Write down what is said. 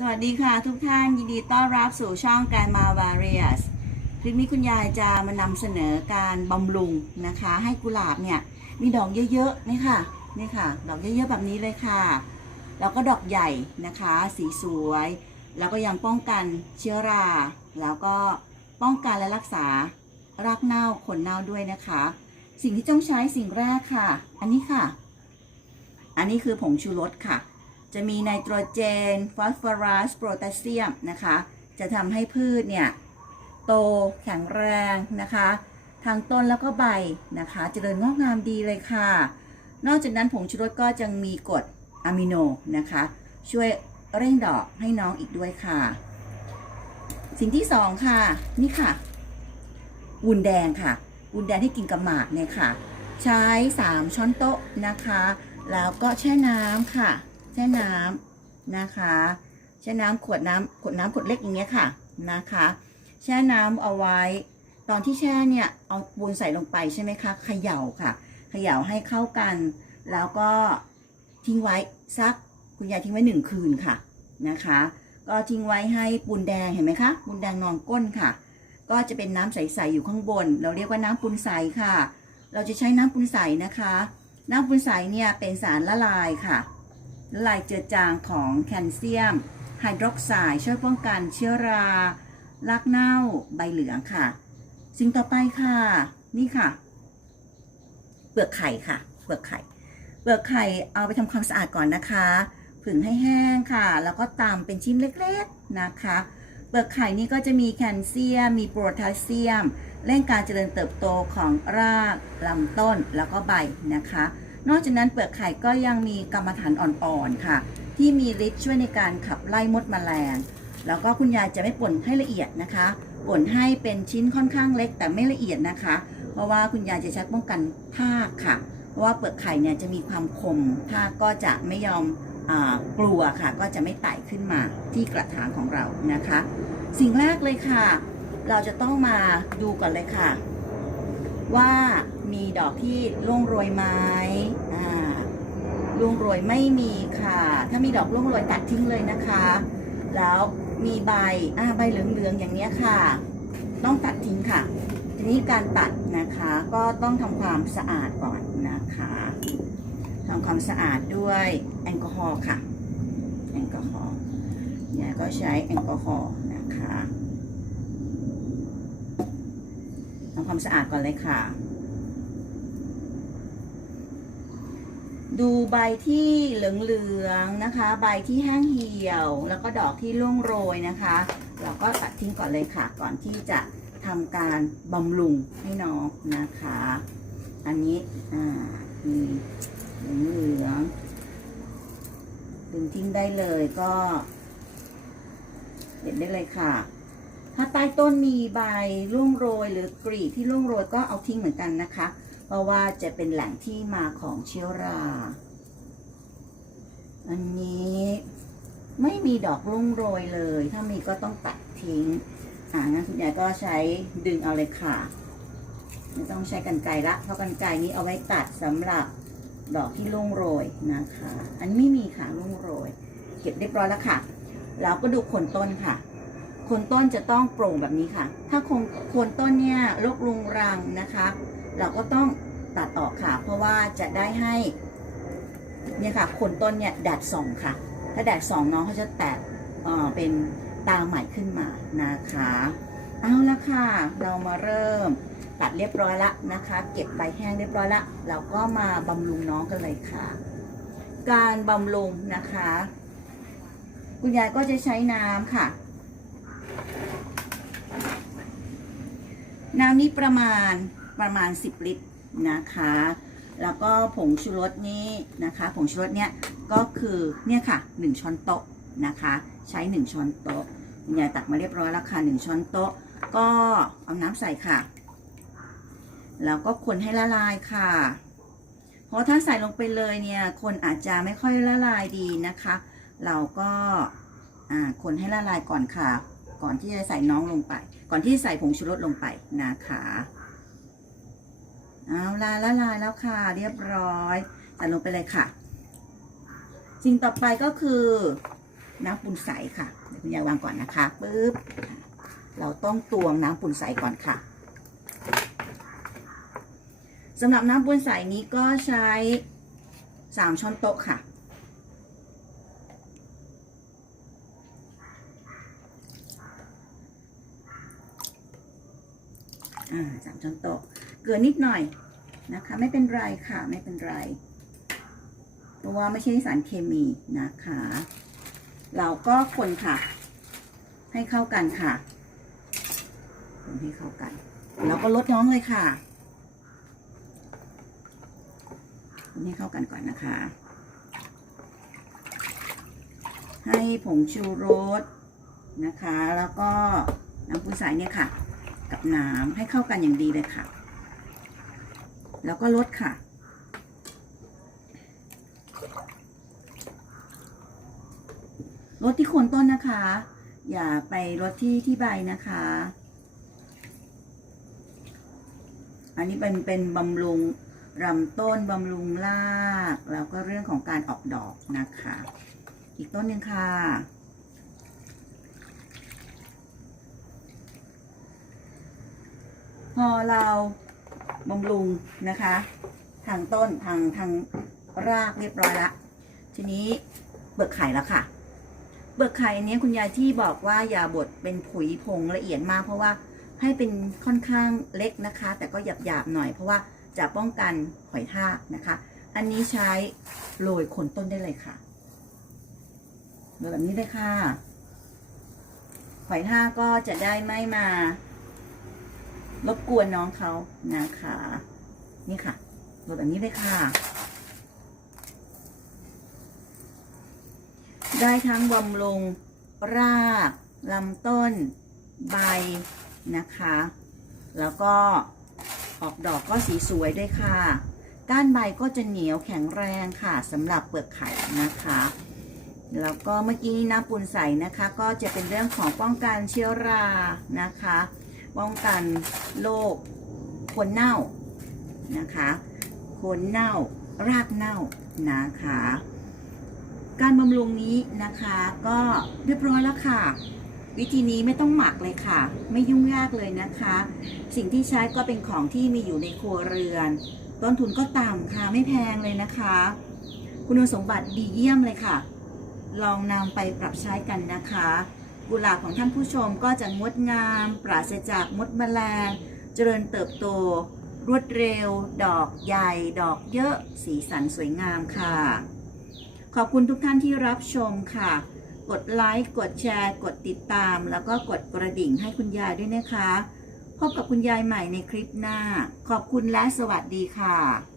สวัสดีค่ะทุกท่านยินดีต้อนรับสู่ช่องการมาวาเรียสคลิปนี้คุณยายจะมานำเสนอการบำรุงนะคะ ให้กุหลาบเนี่ยมีดอกเยอะๆนี่ค่ะนี่ค่ะ ดอกเยอะๆแบบนี้เลยค่ะ แล้วก็ดอกใหญ่นะคะ สีสวย แล้วก็ยังป้องกันเชื้อรา แล้วก็ป้องกันและรักษารากเน่าขนเน่าด้วยนะคะ สิ่งที่ต้องใช้สิ่งแรกค่ะ อันนี้ค่ะ อันนี้คือผงชูรสค่ะ จะมีไนโตรเจน ฟอสฟอรัส โพแทสเซียมนะคะ จะทำให้พืชเนี่ย โตแข็งแรงนะคะ ทางต้นแล้วก็ใบนะคะเจริญงอกงามดีเลยค่ะ นอกจากนั้นผงชูรสก็ยังมีกรดอะมิโนนะคะ ช่วยเร่งดอกให้น้องอีกด้วยค่ะ สิ่งที่สองค่ะ นี่ค่ะวุ้นแดงค่ะวุ้นแดงที่กินกับหมากเนี่ยค่ะ ใช้ 3 ช้อนโต๊ะนะคะ แล้วก็แช่น้ำค่ะ แช่น้ำนะคะแช่น้ำขวดน้ำขวดน้ำขวดเล็กอย่างเงี้ยค่ะนะคะ แช่น้ำเอาไว้ ตอนที่แช่เนี่ยเอาปูนใส่ลงไปใช่ไหมคะเขย่าค่ะเขย่าให้เข้ากัน แล้วก็ทิ้งไว้สักคุณยายทิ้งไว้หนึ่งคืนค่ะนะคะ ก็ทิ้งไว้ให้ปูนแดงเห็นไหมคะปูนแดงนอนก้นค่ะ ก็จะเป็นน้ำใสๆอยู่ข้างบน เราเรียกว่าน้ำปูนใสค่ะ เราจะใช้น้ำปูนใสนะคะ น้ำปูนใสเนี่ยเป็นสารละลายค่ะ ละลายเจือจางของแคลเซียมไฮดรอกไซด์ช่วยป้องกันเชื้อรารากเน่าใบเหลืองค่ะ สิ่งต่อไปค่ะ นี่ค่ะ เปลือกไข่ค่ะ เปลือกไข่ เปลือกไข่เอาไปทำความสะอาดก่อนนะคะผึ่งให้แห้งค่ะ แล้วก็ตำเป็นชิ้นเล็กๆนะคะ เปลือกไข่นี่ก็จะมีแคลเซียม มีโพแทสเซียม เร่งการเจริญเติบโตของรากลำต้นแล้วก็ใบนะคะ นอกจากนั้นเปลือกไข่ก็ยังมีกรรมฐานอ่อนๆค่ะ ที่มีฤทธิ์ช่วยในการขับไล่มดแมลง แล้วก็คุณยายจะไม่ป่นให้ละเอียดนะคะป่นให้เป็นชิ้นค่อนข้างเล็กแต่ไม่ละเอียดนะคะ เพราะว่าคุณยายจะใช้ป้องกันทากค่ะ เพราะว่าเปลือกไข่เนี่ยจะมีความคมทากก็จะไม่ยอมอกลัวค่ะ ก็จะไม่ไต่ขึ้นมาที่กระถางของเรานะคะ สิ่งแรกเลยค่ะ เราจะต้องมาดูก่อนเลยค่ะ ว่ามีดอกที่ร่วงโรยไหมอ่าร่วงโรยไม่มีค่ะ ถ้ามีดอกร่วงโรยตัดทิ้งเลยนะคะ แล้วมีใบอ่าใบเหลืองๆอย่างนี้ค่ะ ต้องตัดทิ้งค่ะ ทีนี้การตัดนะคะก็ต้องทำความสะอาดก่อนนะคะทำความสะอาดด้วยแอลกอฮอล์ค่ะ แอลกอฮอล์เนี่ยก็ใช้แอลกอฮอล์นะคะทำ ความสะอาดก่อนเลยค่ะ ดูใบที่เหลืองๆนะคะ ใบที่แห้งเหี่ยว แล้วก็ดอกที่ร่วงโรยนะคะ เราก็ตัดทิ้งก่อนเลยค่ะ ก่อนที่จะทำการบำรุงให้น้องนะคะ อันนี้อ่ามีเหลืองๆดึงทิ้งได้เลยก็เด็ดได้เลยค่ะ ถ้าใต้ต้นมีใบร่วงโรยหรือกรีที่ร่วงโรยก็เอาทิ้งเหมือนกันนะคะ เพราะว่าจะเป็นแหล่งที่มาของเชื้อรา อันนี้ไม่มีดอกร่วงโรยเลย ถ้ามีก็ต้องตัดทิ้ง อ่างั้นคุณยายก็ใช้ดึงเอาเลยค่ะไม่ต้องใช้กันไกรละ เพราะกันไกรนี้เอาไว้ตัดสำหรับดอกที่ร่วงโรยนะคะ อันนี้ไม่มีค่ะร่วงโรย เก็บเรียบร้อยแล้วค่ะ เราก็ดูโคนต้นค่ะ คนต้นจะต้องโปร่งแบบนี้ค่ะ ถ้าคนโคนต้นเนี่ยรกรุงรังนะคะ เราก็ต้องตัดออกค่ะ เพราะว่าจะได้ให้เนี่ยค่ะคนต้นเนี่ยแดดส่องค่ะ ถ้าแดดส่องน้องเขาจะแตกเอ่อเป็นตาใหม่ขึ้นมานะคะเอาละค่ะ เรามาเริ่มตัดเรียบร้อยละนะคะ เก็บใบแห้งเรียบร้อยละเราก็มาบำรุงน้องกันเลยค่ะ การบำรุงนะคะ คุณยายก็จะใช้น้ำค่ะ น้ำนี้ประมาณประมาณ 10 ลิตรนะคะ แล้วก็ผงชูรสนี่นะคะ ผงชูรสเนี่ยก็คือเนี่ยค่ะ 1 ช้อนโต๊ะนะคะ ใช้ 1 ช้อนโต๊ะคุณยายตักมาเรียบร้อยแล้วค่ะ 1 ช้อนโต๊ะ ก็เอาน้ำใส่ค่ะ แล้วก็คนให้ละลายค่ะเพราะถ้าใส่ลงไปเลยเนี่ย คนอาจจะไม่ค่อยละลายดีนะคะ เราก็คนให้ละลายก่อนค่ะ ก่อนที่จะใส่น้องลงไป ก่อนที่ใส่ผงชูรสลงไปนะคะเอาละละลายแล้วค่ะ เรียบร้อยใส่ลงไปเลยค่ะสิ่งต่อไปก็คือน้ำปูนใสค่ะเดี๋ยวคุณยายวางก่อนนะคะปึ๊บเราต้องตวงน้ำปูนใสก่อนค่ะสำหรับน้ำปูนใสนี้ก็ใช้ 3 ช้อนโต๊ะค่ะ อ่าสามช้อนโต๊ะเกลือนิดหน่อยนะคะ ไม่เป็นไรค่ะไม่เป็นไร เพราะว่าไม่ใช่สารเคมีนะคะ เราก็คนค่ะ ให้เข้ากันค่ะคนให้เข้ากัน แล้วก็ลดน้องเลยค่ะคนให้เข้ากันก่อนนะคะ ให้ผงชูรสนะคะ แล้วก็น้ำปูนใสเนี่ยค่ะ กับน้ำให้เข้ากันอย่างดีเลยค่ะ แล้วก็ลดค่ะ ลดที่โคนต้นนะคะ อย่าไปลดที่ที่ใบนะคะ อันนี้เป็นเป็นบำรุงลำต้นบำรุงราก แล้วก็เรื่องของการออกดอกนะคะ อีกต้นหนึ่งค่ะ พอเราบำรุงนะคะ ทางต้นทางทางรากเรียบร้อยละ ทีนี้เปลือกไข่แล้วค่ะเปลือกไข่อันนี้คุณยายที่บอกว่าอย่าบดเป็นผุยผงละเอียดมาก เพราะว่าให้เป็นค่อนข้างเล็กนะคะ แต่ก็หยาบๆหน่อยเพราะว่าจะป้องกันหอยทากนะคะ อันนี้ใช้โรยโคนต้นได้เลยค่ะโรยแบบนี้เลยค่ะหอยทากก็จะได้ไม่มา รบกวนน้องเขานะคะ นี่ค่ะโรยแบบนี้เลยค่ะ ได้ทั้งบำรุงรากลำต้น ใบนะคะ แล้วก็ออกดอกก็สีสวยด้วยค่ะ ก้านใบก็จะเหนียวแข็งแรงค่ะสำหรับเปลือกไข่นะคะแล้วก็เมื่อกี้น้ำปูนใสนะคะ ก็จะเป็นเรื่องของป้องกันเชื้อรานะคะ ป้องกันโรคคนเน่านะคะคนเน่ารากเน่านะคะ การบำรุงนี้นะคะก็เรียบร้อยแล้วค่ะ วิธีนี้ไม่ต้องหมักเลยค่ะ ไม่ยุ่งยากเลยนะคะ สิ่งที่ใช้ก็เป็นของที่มีอยู่ในครัวเรือน ต้นทุนก็ต่ำค่ะไม่แพงเลยนะคะ คุณสมบัติดีเยี่ยมเลยค่ะ ลองนำไปปรับใช้กันนะคะ กุหลาบของท่านผู้ชมก็จะงดงาม ปราศจากมดแมลง เจริญเติบโต รวดเร็ว ดอกใหญ่ ดอกเยอะ สีสันสวยงามค่ะ ขอบคุณทุกท่านที่รับชมค่ะ กดไลค์ กดแชร์ กดติดตาม แล้วก็กดกระดิ่งให้คุณยายด้วยนะคะ พบกับคุณยายใหม่ในคลิปหน้า ขอบคุณและสวัสดีค่ะ